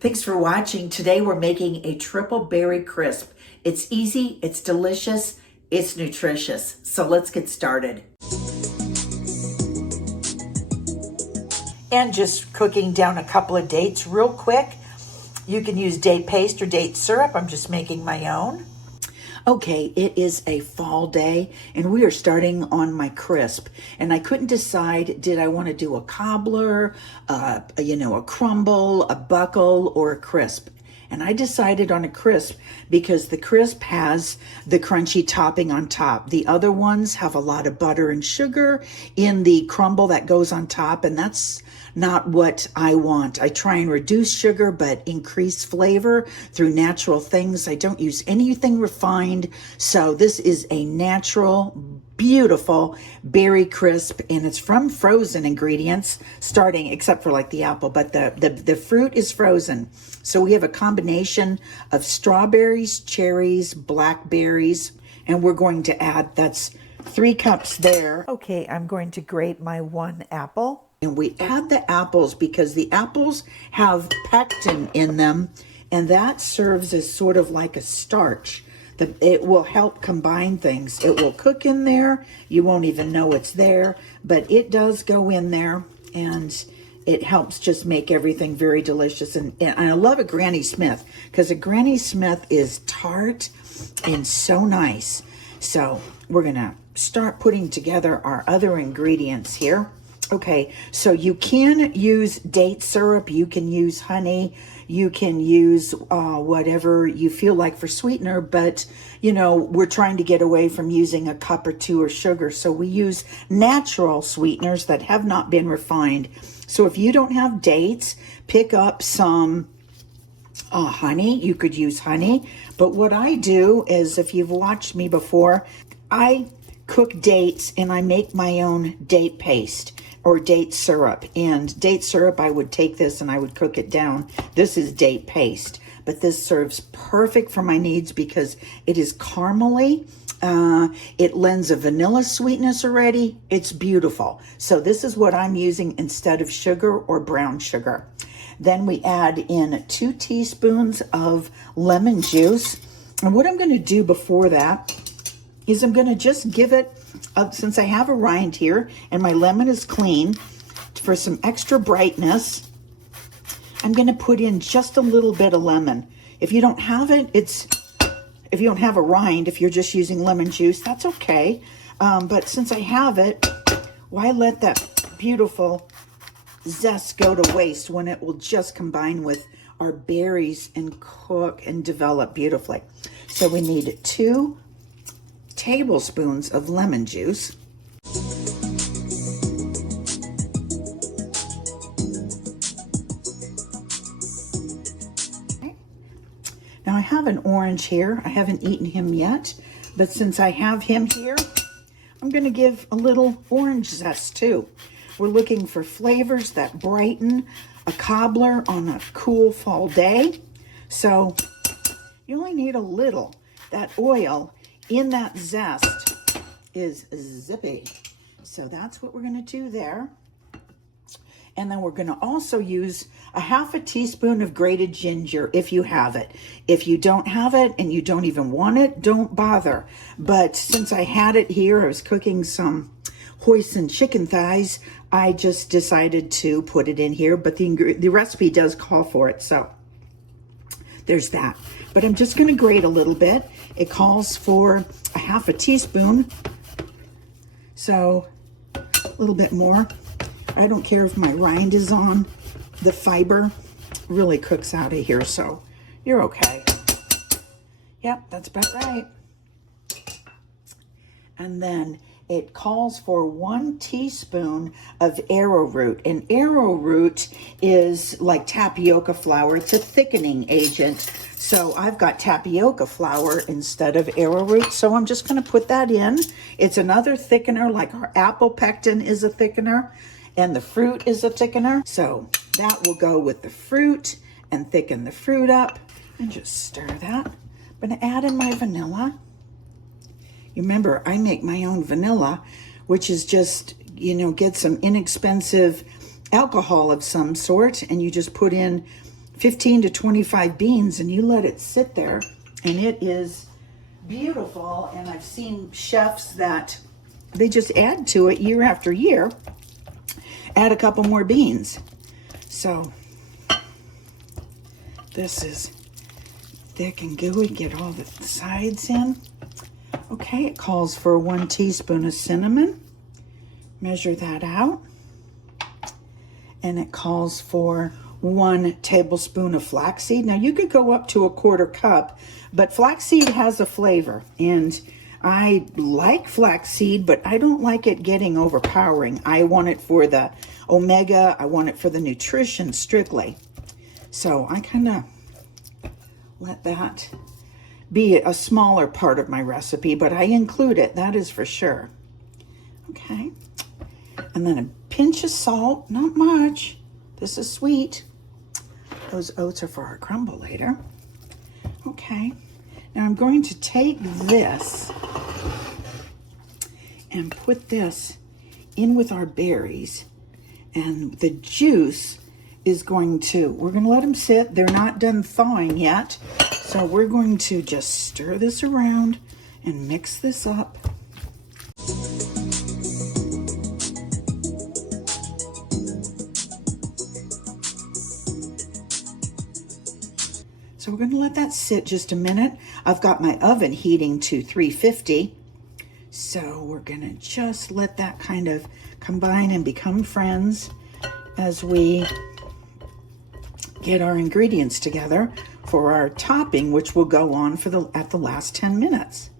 Thanks for watching. Today we're making a triple berry crisp. It's easy, it's delicious, it's nutritious. So let's get started. And just cooking down a couple of dates real quick. You can use date paste or date syrup. I'm just making my own. Okay, it is a fall day and we are starting on my crisp. And I couldn't decide, did I want to do a cobbler, a crumble, a buckle, or a crisp? And I decided on a crisp because the crisp has the crunchy topping on top. The other ones have a lot of butter and sugar in the crumble that goes on top, and that's not what I want. I try and reduce sugar but increase flavor through natural things. I don't use anything refined. So this is a natural, beautiful berry crisp, and it's from frozen ingredients, starting except for like the apple, but the fruit is frozen. So we have a combination of strawberries, cherries, blackberries, and we're going to add, that's 3 cups there. Okay, I'm going to grate my 1 apple. And we add the apples because the apples have pectin in them, and that serves as sort of like a starch. It will help combine things. It will cook in there. You won't even know it's there, but it does go in there, and it helps just make everything very delicious. And I love a Granny Smith because a Granny Smith is tart and so nice. So we're going to start putting together our other ingredients here. Okay, so you can use date syrup, you can use honey, you can use whatever you feel like for sweetener, but we're trying to get away from using a cup or 2 of sugar, so we use natural sweeteners that have not been refined. So if you don't have dates, pick up some honey. You could use honey, but what I do is, if you've watched me before, I cook dates and I make my own date paste or date syrup. And date syrup, I would take this and I would cook it down. This is date paste, but this serves perfect for my needs because it is caramely. It lends a vanilla sweetness already. It's beautiful. So this is what I'm using instead of sugar or brown sugar. Then we add in 2 teaspoons of lemon juice. And what I'm going to do before that is I'm going to just give it, since I have a rind here and my lemon is clean, for some extra brightness, I'm going to put in just a little bit of lemon. If you don't have it, if you don't have a rind, if you're just using lemon juice, that's okay. But since I have it, why let that beautiful zest go to waste when it will just combine with our berries and cook and develop beautifully. So we need 2 tablespoons of lemon juice. Okay. Now I have an orange here. I haven't eaten him yet, but since I have him here, I'm going to give a little orange zest too. We're looking for flavors that brighten a cobbler on a cool fall day. So you only need a little. That oil in that zest is zippy. So that's what we're going to do there. And then we're going to also use a 1/2 teaspoon of grated ginger if you have it. If you don't have it and you don't even want it, don't bother. But since I had it here, I was cooking some wholesome chicken thighs, I just decided to put it in here, but the recipe does call for it, so there's that. But I'm just going to grate a little bit. It calls for a 1/2 teaspoon, so a little bit more. I don't care if my rind is on. The fiber really cooks out of here, so you're okay. Yep, that's about right. And then it calls for 1 teaspoon of arrowroot. And arrowroot is like tapioca flour. It's a thickening agent. So I've got tapioca flour instead of arrowroot. So I'm just going to put that in. It's another thickener, like our apple pectin is a thickener and the fruit is a thickener. So that will go with the fruit and thicken the fruit up. And just stir that. I'm going to add in my vanilla. You remember, I make my own vanilla, which is just, get some inexpensive alcohol of some sort, and you just put in 15 to 25 beans, and you let it sit there, and it is beautiful. And I've seen chefs that they just add to it year after year, add a couple more beans. So this is thick and gooey. Get all the sides in. Okay, it calls for 1 teaspoon of cinnamon. Measure that out. And it calls for 1 tablespoon of flaxseed. Now you could go up to a 1/4 cup, but flaxseed has a flavor, and I like flaxseed, but I don't like it getting overpowering. I want it for the omega. I want it for the nutrition strictly. So I kind of let that be a smaller part of my recipe, but I include it, that is for sure. Okay. And then a pinch of salt, not much. This is sweet. Those oats are for our crumble later. Okay. Now I'm going to take this and put this in with our berries, and the juice is we're going to let them sit. They're not done thawing yet. So we're going to just stir this around and mix this up. So we're going to let that sit just a minute. I've got my oven heating to 350. So we're going to just let that kind of combine and become friends as we get our ingredients together for our topping, which will go on at the last 10 minutes.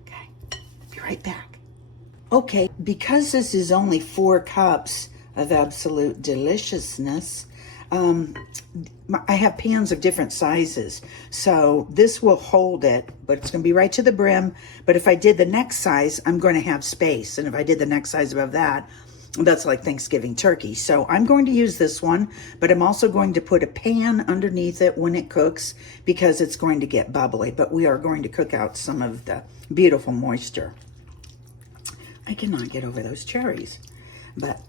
Okay, be right back. Okay, because this is only 4 cups of absolute deliciousness, I have pans of different sizes, so this will hold it, but it's going to be right to the brim. But if I did the next size, I'm going to have space, and if I did the next size above that, that's like Thanksgiving turkey. So I'm going to use this one, but I'm also going to put a pan underneath it when it cooks because it's going to get bubbly, but we are going to cook out some of the beautiful moisture. I cannot get over those cherries, but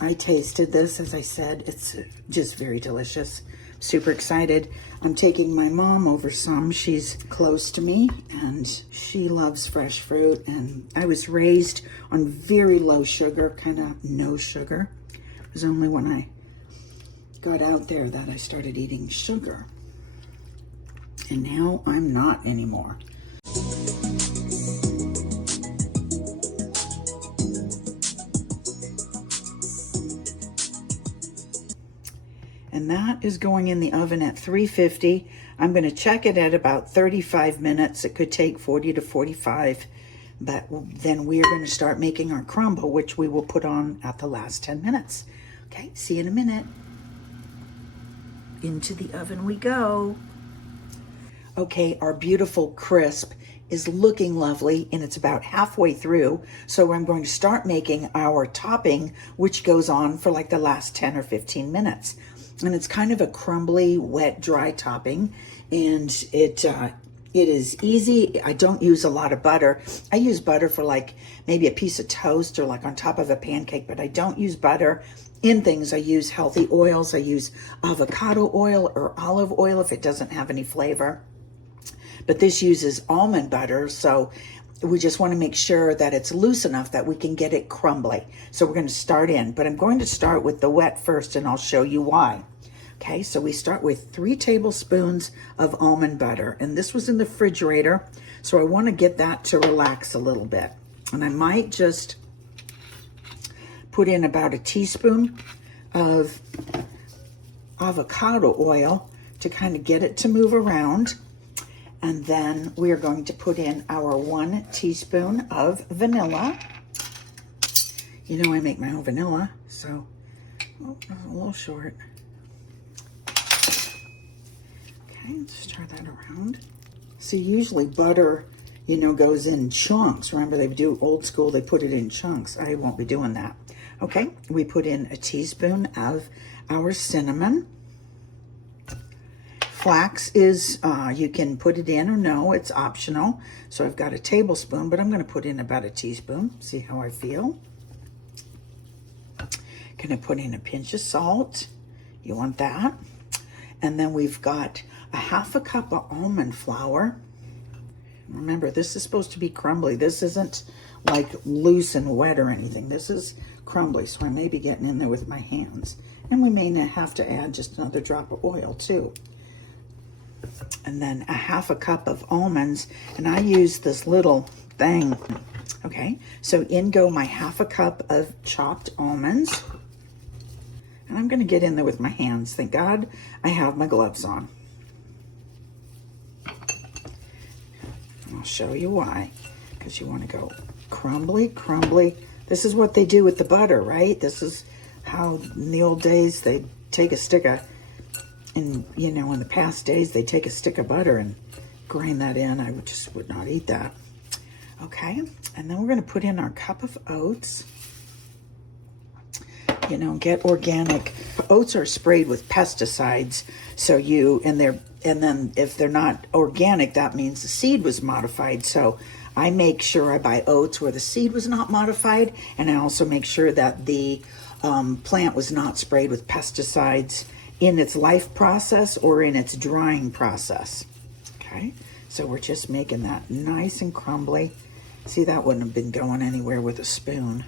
I tasted this, as I said, it's just very delicious. Super excited. I'm taking my mom over some. She's close to me and she loves fresh fruit, and I was raised on very low sugar, kind of no sugar. It was only when I got out there that I started eating sugar, and now I'm not anymore. And that is going in the oven at 350. I'm going to check it at about 35 minutes. It could take 40 to 45, but then we are going to start making our crumble, which we will put on at the last 10 minutes. Okay, see you in a minute. Into the oven we go. Okay, our beautiful crisp is looking lovely, and it's about halfway through. So I'm going to start making our topping, which goes on for like the last 10 or 15 minutes. And it's kind of a crumbly, wet, dry topping, and it is easy. I don't use a lot of butter. I use butter for like maybe a piece of toast or like on top of a pancake, but I don't use butter in things. I use healthy oils. I use avocado oil or olive oil if it doesn't have any flavor. But this uses almond butter, so we just want to make sure that it's loose enough that we can get it crumbly. So we're going to start in, but I'm going to start with the wet first, and I'll show you why. Okay, so we start with 3 tablespoons of almond butter, and this was in the refrigerator, so I want to get that to relax a little bit. And I might just put in about a teaspoon of avocado oil to kind of get it to move around. And then we are going to put in our 1 teaspoon of vanilla. You know I make my own vanilla, so a little short. Okay, let's stir that around. So usually butter, goes in chunks. Remember, they do old school, they put it in chunks. I won't be doing that. Okay, we put in a teaspoon of our cinnamon. Flax is, you can put it in or no, it's optional. So I've got a tablespoon, but I'm going to put in about a teaspoon, see how I feel. Going to put in a pinch of salt. You want that. And then we've got a half a cup of almond flour. Remember, this is supposed to be crumbly. This isn't like loose and wet or anything. This is crumbly, so I may be getting in there with my hands. And we may have to add just another drop of oil too. And then a half a cup of almonds, and I use this little thing. Okay, so in go my half a cup of chopped almonds. And I'm gonna get in there with my hands. Thank God I have my gloves on. I'll show you why, because you want to go crumbly, crumbly. This is what they do with the butter, right? This is how in the old days they take a stick of, in the past days they take a stick of butter and grind that in. I just would not eat that. Okay, and then we're going to put in our cup of oats. Get organic. Oats are sprayed with pesticides, so and then if they're not organic, that means the seed was modified. So I make sure I buy oats where the seed was not modified, and I also make sure that the plant was not sprayed with pesticides in its life process or in its drying process. Okay, so we're just making that nice and crumbly. See, that wouldn't have been going anywhere with a spoon.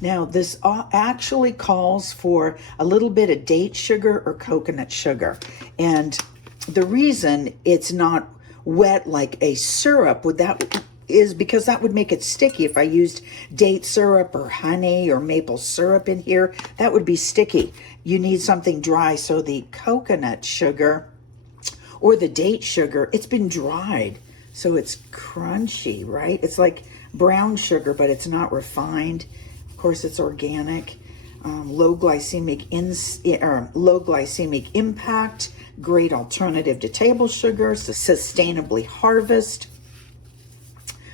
Now, this actually calls for a little bit of date sugar or coconut sugar. And the reason it's not wet like a syrup is because that would make it sticky. If I used date syrup or honey or maple syrup in here, that would be sticky. You need something dry. So the coconut sugar or the date sugar, it's been dried. So it's crunchy, right? It's like brown sugar, but it's not refined. Of course, it's organic, low glycemic impact, great alternative to table sugar, sustainably harvest.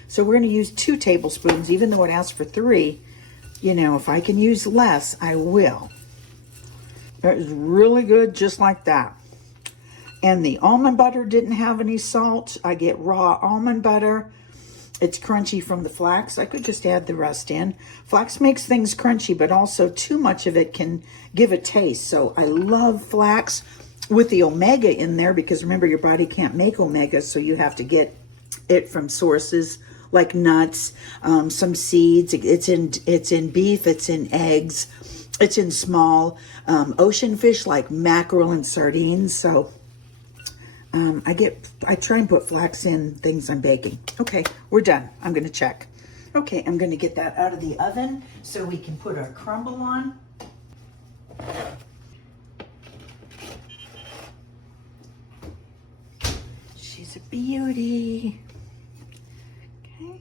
So we're going to use 2 tablespoons, even though it asks for 3. If I can use less, I will. That is really good, just like that. And the almond butter didn't have any salt. I get raw almond butter. It's crunchy from the flax. I could just add the rest in. Flax makes things crunchy, but also too much of it can give a taste. So I love flax with the omega in there, because remember, your body can't make omega, so you have to get it from sources like nuts, some seeds. It's in beef, it's in eggs, it's in small ocean fish like mackerel and sardines. So I try and put flax in things I'm baking. Okay, we're done. I'm going to check. Okay, I'm going to get that out of the oven so we can put our crumble on. She's a beauty. Okay.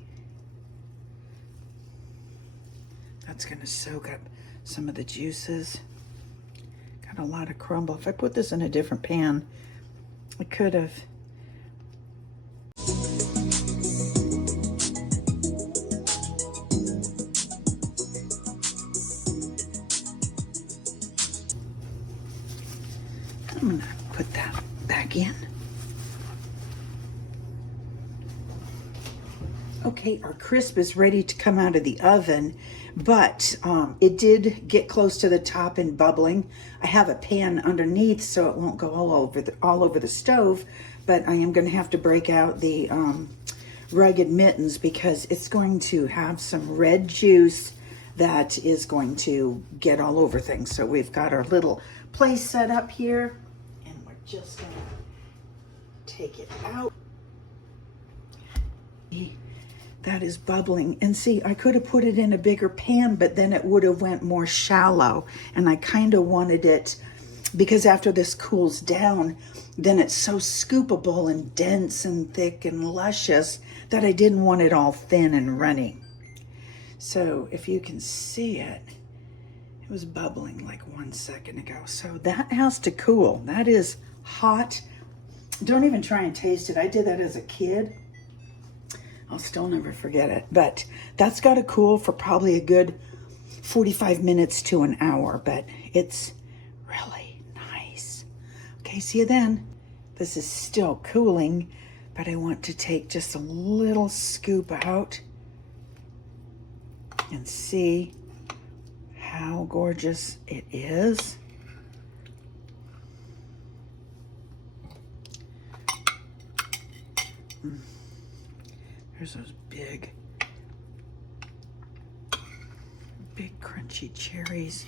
That's going to soak up some of the juices. Got a lot of crumble. If I put this in a different pan, I could have. I'm going to put that back in. Okay, our crisp is ready to come out of the oven, but it did get close to the top and bubbling. I have a pan underneath so it won't go all over the stove, but I am going to have to break out the rugged mittens because it's going to have some red juice that is going to get all over things. So we've got our little place set up here, and we're just going to take it out. That is bubbling. And see, I could have put it in a bigger pan, but then it would have went more shallow. And I kind of wanted it, because after this cools down, then it's so scoopable and dense and thick and luscious that I didn't want it all thin and runny. So if you can see it, it was bubbling like 1 second ago. So that has to cool. That is hot. Don't even try and taste it. I did that as a kid. I'll still never forget it. But that's got to cool for probably a good 45 minutes to an hour. But it's really nice. Okay, see you then. This is still cooling, but I want to take just a little scoop out and see how gorgeous it is. There's those big crunchy cherries.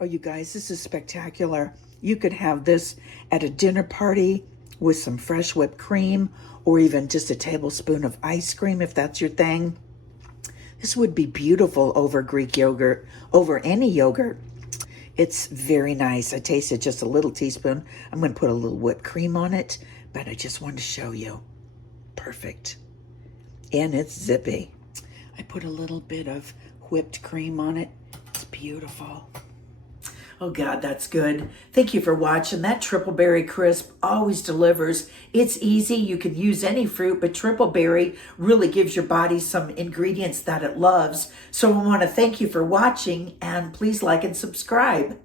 Oh, you guys, this is spectacular. You could have this at a dinner party with some fresh whipped cream, or even just a tablespoon of ice cream if that's your thing. This would be beautiful over Greek yogurt, over any yogurt. It's very nice. I tasted just a little teaspoon. I'm going to put a little whipped cream on it, but I just wanted to show you. Perfect. And it's zippy. I put a little bit of whipped cream on it. It's beautiful. Oh God, that's good. Thank you for watching. That triple berry crisp always delivers. It's easy. You can use any fruit, but triple berry really gives your body some ingredients that it loves. So I want to thank you for watching, and please like and subscribe.